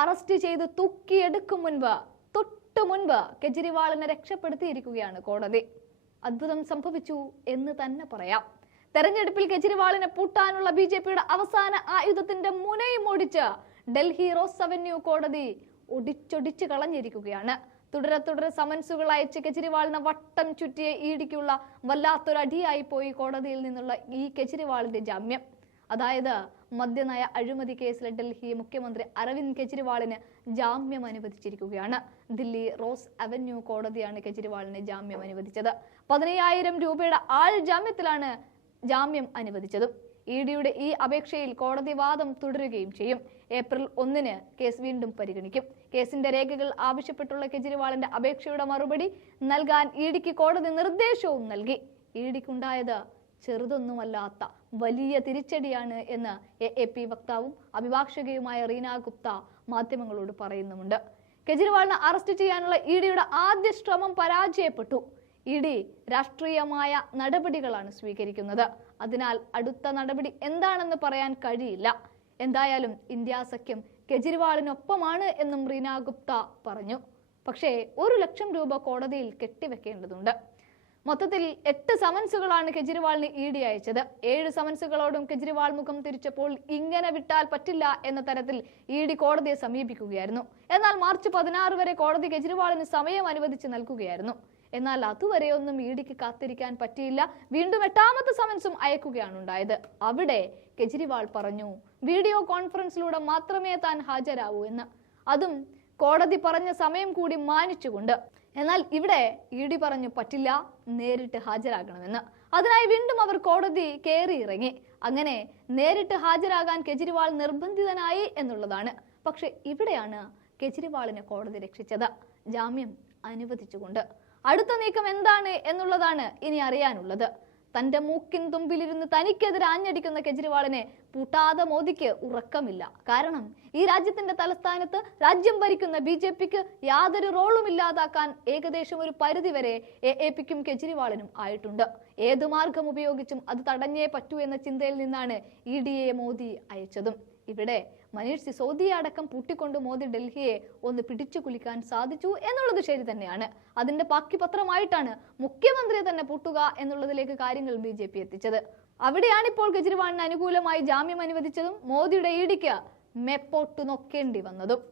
Arrest ചെയ്ത് തൂക്കിയെടുക്കും തൊട്ടു മുൻപ് കെജ്രിവാളിനെ രക്ഷപ്പെടുത്തിയിരിക്കുകയാണ് കോടതി. അത്ഭുതം സംഭവിച്ചു എന്ന് തന്നെ പറയാം. തെരഞ്ഞെടുപ്പിൽ കെജ്രിവാളിനെ പൂട്ടാനുള്ള ബിജെപിയുടെ അവസാന ആയുധത്തിന്റെ മുനയും ഒടിച്ച് ഡൽഹി റോസ് അവന്യൂ കോടതി ഒടിച്ചൊടിച്ച് കളഞ്ഞിരിക്കുകയാണ്. തുടരെ സമൻസുകൾ അയച്ച് കെജ്രിവാളിനെ വട്ടം ചുറ്റിയ ഇഡിക്കുള്ള വല്ലാത്തൊരടിയായി പോയി കോടതിയിൽ നിന്നുള്ള ഈ കെജ്രിവാളിന്റെ ജാമ്യം. അതായത് മദ്യനയ അഴിമതി കേസിലെ ഡൽഹി മുഖ്യമന്ത്രി അരവിന്ദ് കെജ്രിവാളിന് ജാമ്യം അനുവദിച്ചിരിക്കുകയാണ്. ദില്ലി റോസ് അവന്യൂ കോടതിയാണ് കെജ്രിവാളിന് ജാമ്യം അനുവദിച്ചത്. 15,000 രൂപയുടെ ആൾ ജാമ്യത്തിലാണ് ജാമ്യം അനുവദിച്ചത്. ഇഡിയുടെ ഈ അപേക്ഷയിൽ കോടതി വാദം തുടരുകയും ചെയ്യും. ഏപ്രിൽ 1 കേസ് വീണ്ടും പരിഗണിക്കും. കേസിന്റെ രേഖകൾ ആവശ്യപ്പെട്ടുള്ള കെജ്രിവാളിന്റെ അപേക്ഷയുടെ മറുപടി നൽകാൻ ഇഡിക്ക് കോടതി നിർദ്ദേശവും നൽകി. ഇഡിക്കുണ്ടായത് ചെറുതൊന്നുമല്ലാത്ത വലിയ തിരിച്ചടിയാണ് എന്ന് AAP വക്താവും അഭിഭാഷകയുമായ റീന ഗുപ്ത മാധ്യമങ്ങളോട് പറയുന്നുമുണ്ട്. കെജ്രിവാളിനെ അറസ്റ്റ് ചെയ്യാനുള്ള ഇഡിയുടെ ആദ്യ ശ്രമം പരാജയപ്പെട്ടു. ഇഡി രാഷ്ട്രീയമായ നടപടികളാണ് സ്വീകരിക്കുന്നത്. അതിനാൽ അടുത്ത നടപടി എന്താണെന്ന് പറയാൻ കഴിയില്ല. എന്തായാലും ഇന്ത്യ സഖ്യം കെജ്രിവാളിനൊപ്പമാണ് എന്നും റീന ഗുപ്ത പറഞ്ഞു. പക്ഷേ 1 ലക്ഷം രൂപ കോടതിയിൽ കെട്ടിവെക്കേണ്ടതുണ്ട്. മൊത്തത്തിൽ 8 സമൻസുകളാണ് കെജ്രിവാളിന് ഇഡി അയച്ചത്. 7 സമൻസുകളോടും കെജ്രിവാൾ മുഖം തിരിച്ചപ്പോൾ ഇങ്ങനെ വിട്ടാൽ പറ്റില്ല എന്ന തരത്തിൽ ഇഡി കോടതിയെ സമീപിക്കുകയായിരുന്നു. എന്നാൽ മാർച്ച് 16 വരെ കോടതി കെജ്രിവാളിന് സമയം അനുവദിച്ച് നൽകുകയായിരുന്നു. എന്നാൽ അതുവരെയൊന്നും ഇഡിക്ക് കാത്തിരിക്കാൻ പറ്റിയില്ല. വീണ്ടും 8ാമത്തെ സമൻസും അയക്കുകയാണ് ഉണ്ടായത്. അവിടെ കെജ്രിവാൾ പറഞ്ഞു വീഡിയോ കോൺഫറൻസിലൂടെ മാത്രമേ താൻ ഹാജരാവൂ എന്ന്, അതും കോടതി പറഞ്ഞ സമയം കൂടി മാനിച്ചുകൊണ്ട്. എന്നാൽ ഇവിടെ ഇഡി പറഞ്ഞു പറ്റില്ല, നേരിട്ട് ഹാജരാകണമെന്ന്. അതിനായി വീണ്ടും അവർ കോടതി കയറി ഇറങ്ങി. അങ്ങനെ നേരിട്ട് ഹാജരാകാൻ കെജ്രിവാൾ നിർബന്ധിതനായി എന്നുള്ളതാണ്. പക്ഷെ ഇവിടെയാണ് കെജ്രിവാളിനെ കോടതി രക്ഷിച്ചത്, ജാമ്യം അനുവദിച്ചുകൊണ്ട്. അടുത്ത നീക്കം എന്താണ് എന്നുള്ളതാണ് ഇനി അറിയാനുള്ളത്. തന്റെ മൂക്കിൻ തുമ്പിലിരുന്ന് തനിക്കെതിരെ ആഞ്ഞടിക്കുന്ന കെജ്രിവാളിനെ പൂട്ടാതെ മോദിക്ക് ഉറക്കമില്ല. കാരണം ഈ രാജ്യത്തിന്റെ തലസ്ഥാനത്ത് രാജ്യം ഭരിക്കുന്ന ബിജെപിക്ക് യാതൊരു റോളും ഇല്ലാതാക്കാൻ ഏകദേശം ഒരു പരിധിവരെ AAPക്കും കെജ്രിവാളിനും ആയിട്ടുണ്ട്. ഏതു മാർഗം ഉപയോഗിച്ചും അത് തടഞ്ഞേ പറ്റൂ എന്ന ചിന്തയിൽ നിന്നാണ് ഇഡിയെ മോദി അയച്ചതും. ഇവിടെ മനീഷ് സിസോദിയെ അടക്കം പൂട്ടിക്കൊണ്ട് മോദി ഡൽഹിയെ ഒന്ന് പിടിച്ചു കുലിക്കാൻ സാധിച്ചു എന്നുള്ളത് ശരി തന്നെയാണ്. അതിന്റെ ബാക്കി പത്രമായിട്ടാണ് മുഖ്യമന്ത്രിയെ തന്നെ പൂട്ടുക എന്നുള്ളതിലേക്ക് കാര്യങ്ങൾ BJP എത്തിച്ചത്. അവിടെയാണിപ്പോൾ കെജ്രിവാളിന് അനുകൂലമായി ജാമ്യം അനുവദിച്ചതും മോദിയുടെ ഇഡിക്ക് മേപ്പോട്ട് നോക്കേണ്ടി വന്നതും.